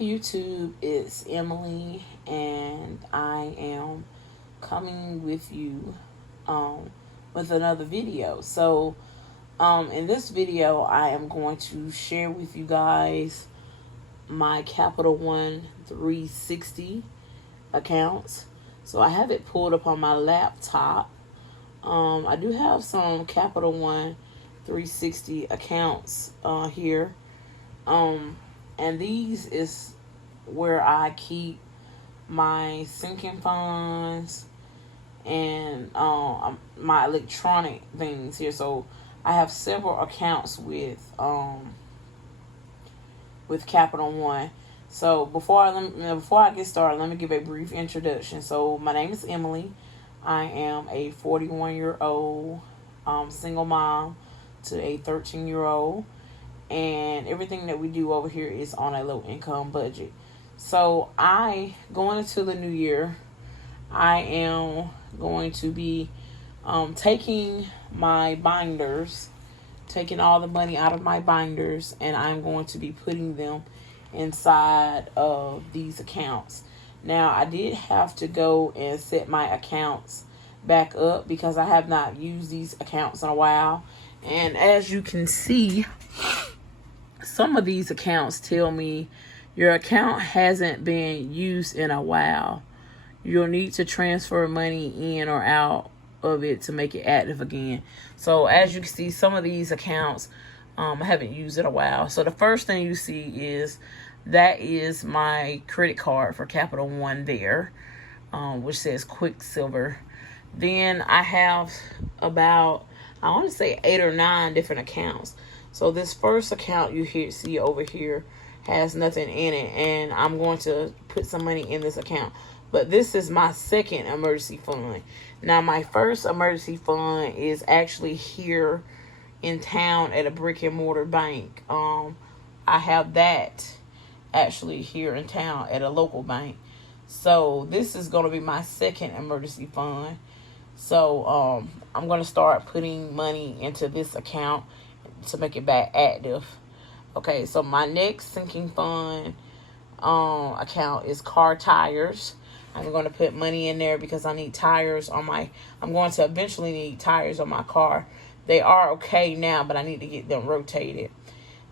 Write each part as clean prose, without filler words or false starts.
YouTube, it's Emily, and I am coming with you with another video. In this video, I am going to share with you guys my Capital One 360 accounts. So I have it pulled up on my laptop. I do have some Capital One 360 accounts here. And these is where I keep my sinking funds and my electronic things here. So I have several accounts with Capital One. So before I get started, let me give a brief introduction. So my name is Emily. I am a 41-year-old single mom to a 13-year-old. And everything that we do over here is on a low income budget. So going into the new year, I am going to be taking my binders, taking all the money out of my binders, and I'm going to be putting them inside of these accounts. Now, I did have to go and set my accounts back up because I have not used these accounts in a while. And as you can see, some of these accounts tell me your account hasn't been used in a while. You'll need to transfer money in or out of it to make it active again. So as you can see, some of these accounts I haven't used in a while. So the first thing you see is that is my credit card for Capital One there, which says Quicksilver. Then I have about, I want to say 8 or 9 different accounts. So this first account you see over here has nothing in it, and I'm going to put some money in this account. But this is my second emergency fund. Now, my first emergency fund is actually here in town at a brick and mortar bank. I have that actually here in town at a local bank. So this is going to be my second emergency fund. So I'm going to start putting money into this account to make it back active. Okay, so my next sinking fund account is car tires. I'm going to put money in there because I need tires on I'm going to eventually need tires on my car. They are okay now, but I need to get them rotated.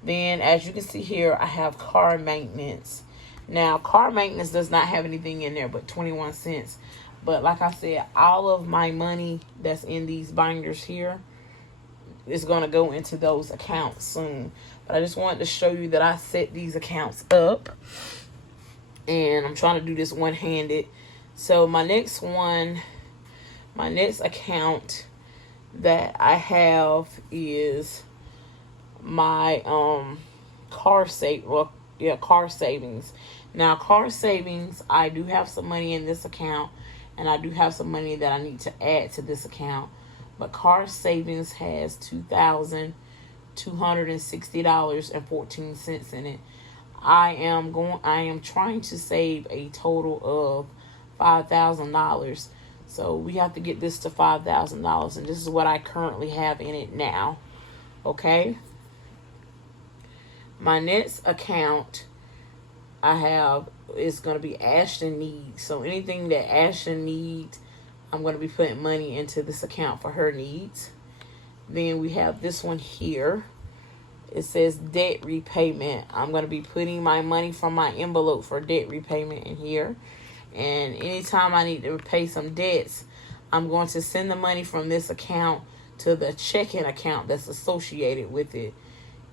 Then, as you can see here, I have car maintenance. Now, car maintenance does not have anything in there but 21 cents. But like I said, all of my money that's in these binders here is going to go into those accounts soon. But I just wanted to show you that I set these accounts up. And I'm trying to do this one-handed. So my next account that I have is my car savings. Now, car savings, I do have some money in this account, and I do have some money that I need to add to this account. But car savings has $2,260.14 in it. I am trying to save a total of $5,000. So we have to get this to $5,000, and this is what I currently have in it now. Okay. My next account I have is going to be Ashton needs. So anything that Ashton needs, I'm going to be putting money into this account for her needs. Then we have this one here. It says debt repayment. I'm going to be putting my money from my envelope for debt repayment in here. And anytime I need to pay some debts, I'm going to send the money from this account to the checking account that's associated with it.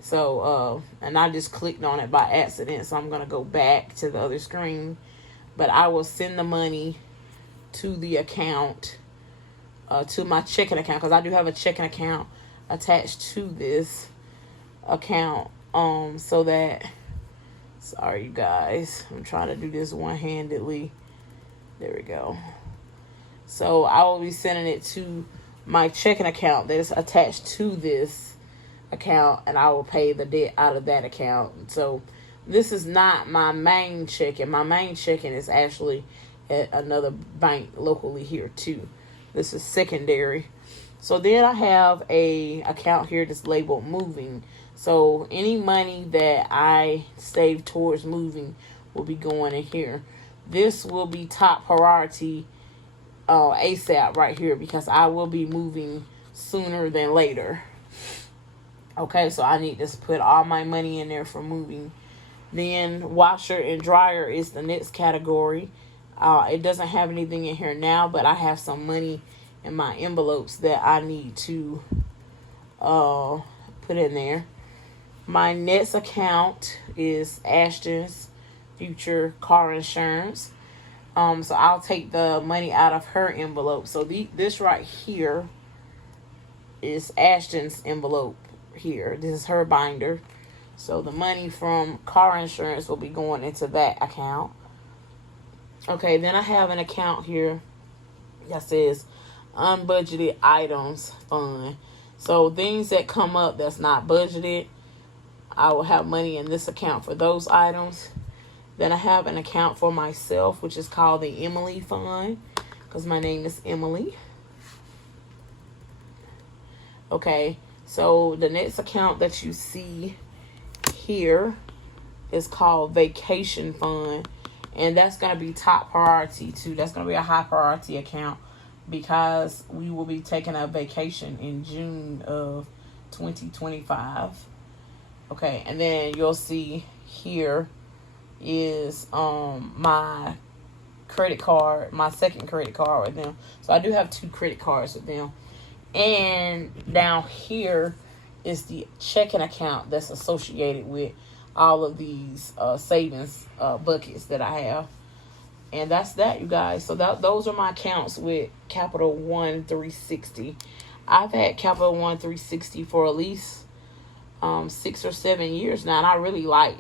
So, and I just clicked on it by accident, so I'm going to go back to the other screen. But I will send the money to the account, to my checking account, because I do have a checking account attached to this account, so that, sorry you guys, I'm trying to do this one-handedly. There we go. So I will be sending it to my checking account that is attached to this account, and I will pay the debt out of that account. So this is not my main checking. My main checking is actually at another bank locally here too. This is secondary. So then I have a account here that's labeled moving. So any money that I save towards moving will be going in here. This will be top priority ASAP right here, because I will be moving sooner than later. Okay, so I need to put all my money in there for moving. Then washer and dryer is the next category. It doesn't have anything in here now, but I have some money in my envelopes that I need to put in there. My next account is Ashton's future car insurance. So I'll take the money out of her envelope. So this right here is Ashton's envelope here. This is her binder. So the money from car insurance will be going into that account. Okay, then I have an account here that says unbudgeted items fund. So things that come up that's not budgeted, I will have money in this account for those items. Then I have an account for myself, which is called the Emily Fund, because my name is Emily. Okay, so the next account that you see here is called Vacation Fund, and that's going to be top priority too. That's going to be a high priority account, because we will be taking a vacation in June of 2025. Okay, and then you'll see here is my credit card, my second credit card with them. So I do have 2 credit cards with them. And down here is the checking account that's associated with all of these savings buckets that I have. And that's that, you guys. So those are my accounts with Capital One 360. I've had Capital One 360 for at least 6 or 7 years now, and I really like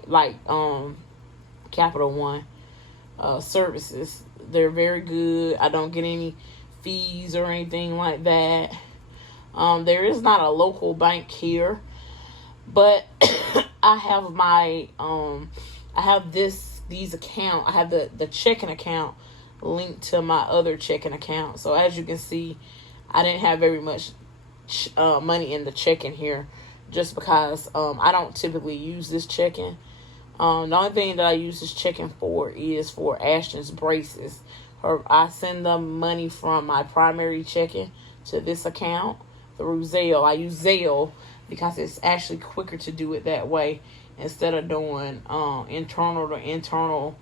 Capital One services. They're very good. I don't get any fees or anything like that. There is not a local bank here, but I have my I have these account. I have the checking account linked to my other checking account. So as you can see, I didn't have very much money in the checking here, just because I don't typically use this checking. The only thing that I use this checking for is for Ashton's braces. I send them money from my primary checking to this account through Zelle. I use Zelle because it's actually quicker to do it that way instead of doing internal to internal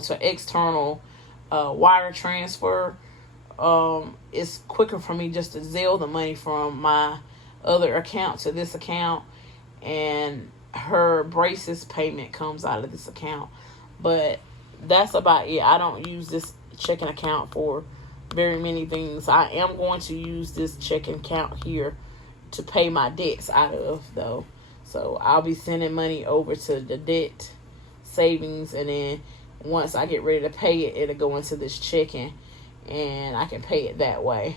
to external wire transfer. It's quicker for me just to Zelle the money from my other account to this account, and her braces payment comes out of this account. But that's about it. I don't use this checking account for very many things. I am going to use this checking account here to pay my debts out of, though. So I'll be sending money over to the debt savings, and then once I get ready to pay it, it'll go into this checking, and I can pay it that way.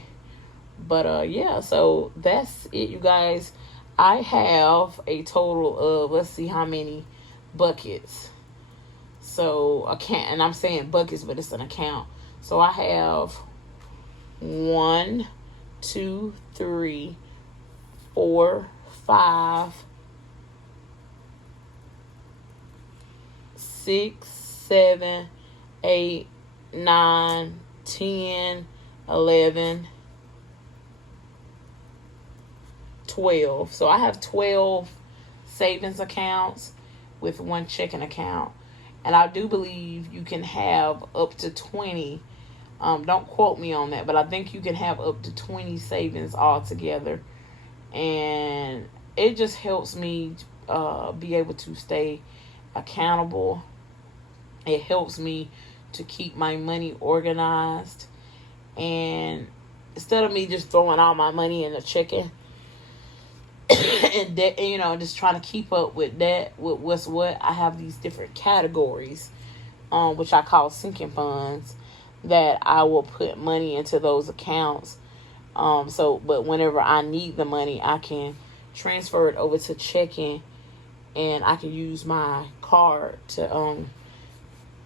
But yeah, so that's it, you guys. I have a total of, let's see how many buckets. So account, and I'm saying buckets, but it's an account. So I have 1, 2, 3, 4, 5, 6, 7, 8, 9, 10, 11, 12. So I have 12 savings accounts with 1 checking account. And I do believe you can have up to 20. Don't quote me on that, but I think you can have up to 20 savings altogether. And it just helps me be able to stay accountable. It helps me to keep my money organized. And instead of me just throwing all my money in the checking and debt, you know, just trying to keep up with that, with what's what, I have these different categories, which I call sinking funds, that I will put money into those accounts. But whenever I need the money, I can transfer it over to checking, and I can use my card to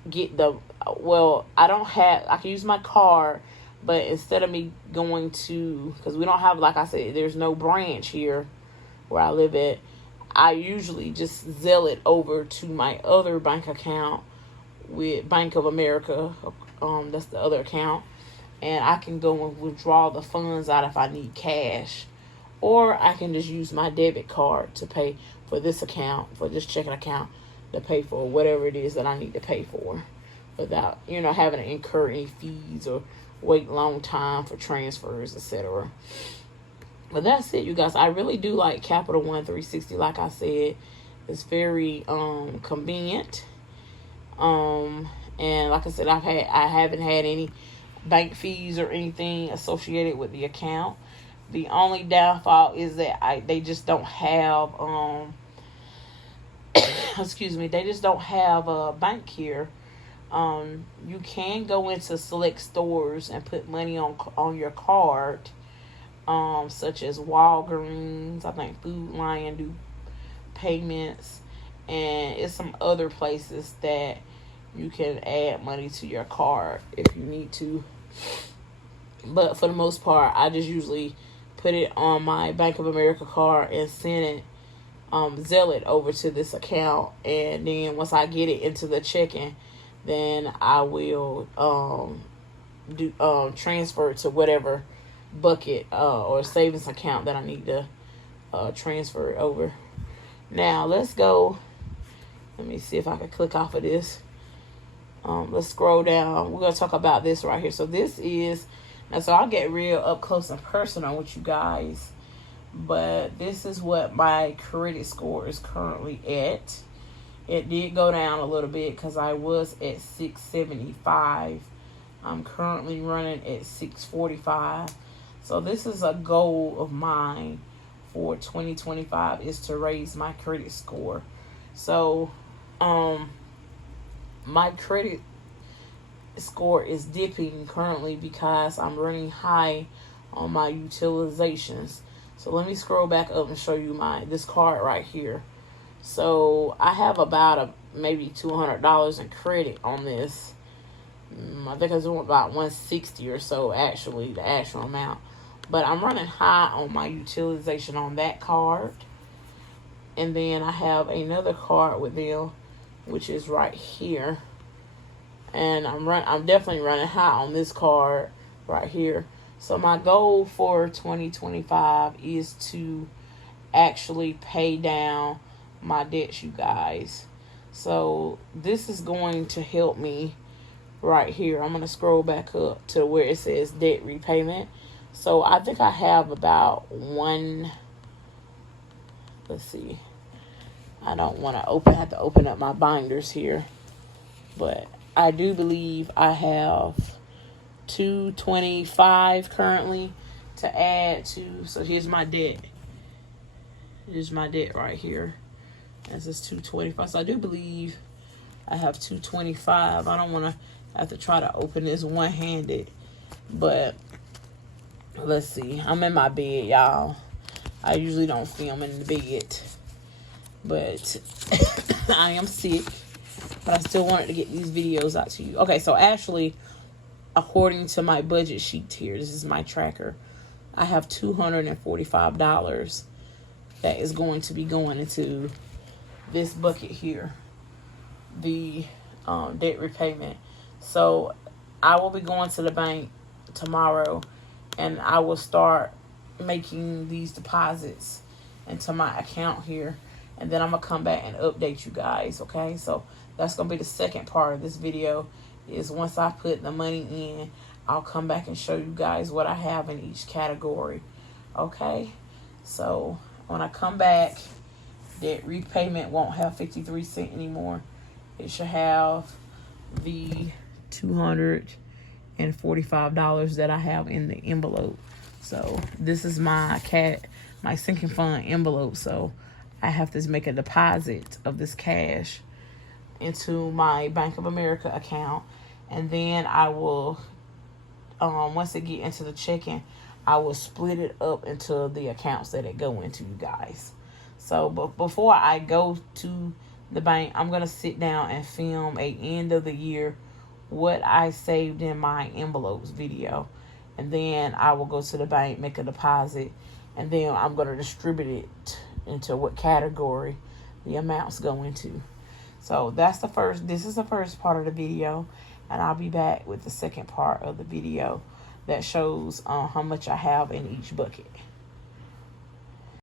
get the, I can use my card, but instead of me going to, because we don't have, like I said, there's no branch here where I live at, I usually just Zelle it over to my other bank account with Bank of America. That's the other account. And I can go and withdraw the funds out if I need cash. Or I can just use my debit card to pay for this account, for this checking account, to pay for whatever it is that I need to pay for without, having to incur any fees or wait long time for transfers, etc. But that's it, you guys. I really do like Capital One 360. Like I said, it's very convenient. And like I said, I haven't had any bank fees or anything associated with the account. The only downfall is that they just don't have excuse me, they just don't have a bank here. You can go into select stores and put money on your card, such as Walgreens. I think Food Lion do payments, and it's some other places that you can add money to your card if you need to. But for the most part, I just usually put it on my Bank of America card and send it, Zelle it over to this account. And then once I get it into the checking, then I will transfer it to whatever bucket or savings account that I need to transfer it over. Now let's go. Let me see if I can click off of this. Let's scroll down. We're going to talk about this right here. So this is, and so I'll get real up close and personal with you guys. But this is what my credit score is currently at. It did go down a little bit because I was at 675. I'm currently running at 645. So this is a goal of mine for 2025, is to raise my credit score. So my credit score is dipping currently because I'm running high on my utilizations. So let me scroll back up and show you this card right here. So I have about maybe $200 in credit on this. I think it's about 160 or so, actually, the actual amount. But I'm running high on my utilization on that card. And then I have another card with them, which is right here. And I'm definitely running high on this card right here. So my goal for 2025 is to actually pay down my debts, you guys. So this is going to help me right here. I'm going to scroll back up to where it says debt repayment. So I think I have about let's see. I don't want to have to open up my binders here. But I do believe I have $225 currently to add to. So here's my debt. Here's my debt right here. This is $225. So I do believe I have $225. I don't want to have to try to open this one-handed. But let's see. I'm in my bed, y'all. I usually don't film in the bed. But I am sick. But I still wanted to get these videos out to you. Okay, so actually, according to my budget sheet here, this is my tracker, I have $245 that is going to be going into this bucket here, the debt repayment. So I will be going to the bank tomorrow, and I will start making these deposits into my account here. And then I'm going to come back and update you guys, okay? So that's going to be the second part of this video, is once I put the money in, I'll come back and show you guys what I have in each category, okay? So when I come back, debt repayment won't have 53 cents anymore. It should have the $245 that I have in the envelope. So this is my sinking fund envelope. So I have to make a deposit of this cash into my Bank of America account, and then I will, once it get into the checking, I will split it up into the accounts that it go into, you guys. So, but before I go to the bank, I'm gonna sit down and film a end of the year what I saved in my envelopes video, and then I will go to the bank, make a deposit, and then I'm gonna distribute it into what category the amounts go into. So this is the first part of the video, and I'll be back with the second part of the video that shows how much I have in each bucket.